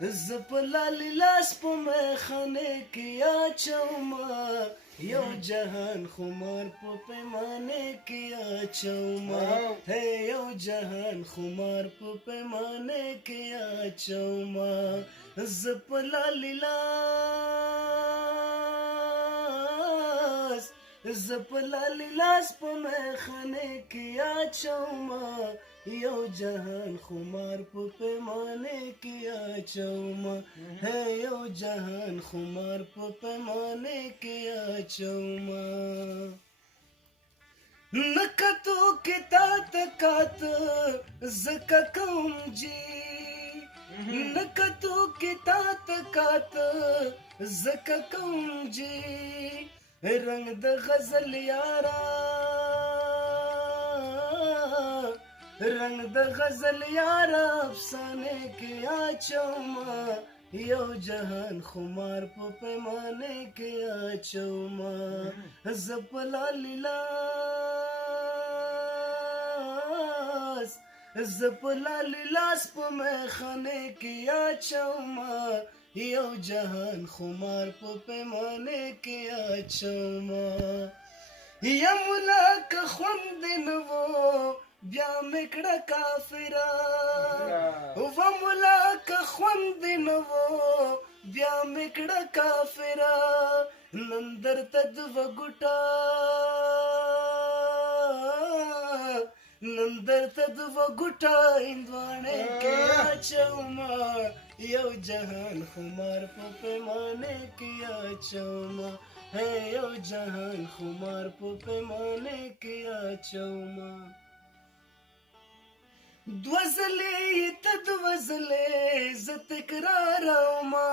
زه په لالي لاس په میخانې کې اچومه یو جهان خمار په پیمانې کې اچومه یو جهان خمار په پیمانې کې اچومه زه په لالي لاس زه په لالي لاس په میخانې کې اچومه یو جهان خمار په پیمانې کې اچومه یو جهان خمار په پیمانې کې اچومه نکتو کې تا تکات زکه کوم جی نکتو کې تا تکات زکه کوم جی رنگ د غزل یارا رنگ د غزل یارا افسانې کې اچومه یو جهان خمار په پیمانې کې اچومه زه په لالي لاس زه په لالي لاس په میخانې کې اچومه یو جهان خمار په پیمانې کې اچومه یم لکه خوند نه و بیا مې کړه کافره وم لکه خوند نه و بیا مې کړه کافره نن درته دوه ګوټه نن درته دوه ګوټه هندواڼې کې اچومه یو جهان خمار په پیمانې کې اچومه یو جهان خمار په پیمانې کې اچومه دوزلې ته دوزلې زه تکرارومه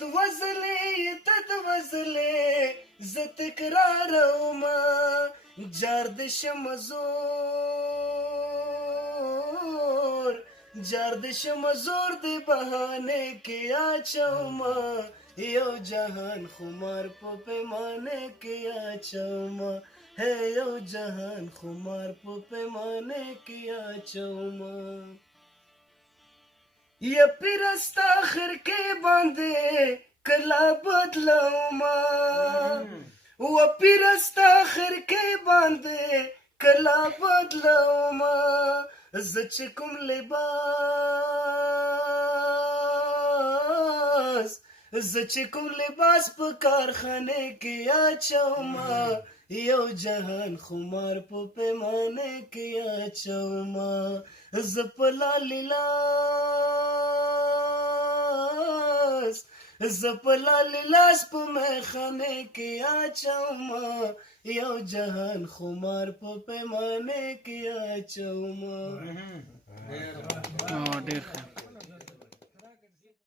دوزلې ته دوزلې زه تکرارومه جار د شمزور جار د شمزور د بهانې کې اچومه یو جهان خمار په پیمانې کې اچومه یو جهان خمار په پیمانې کې اچومه یا پیرستا خرکې باندې کلا بدلومه و پیرستا خرکې باندې کلا بدلومه زه چې کوم لباس زه چې کوم لباس په کارخانې کې اچومه یو جهان خمار په پیمانې کې اچومه زه په لالي لاس زه په لالي لاس په میخانې کې اچومه یو جهان خمار په پیمانې کې اچومه ډېر ښه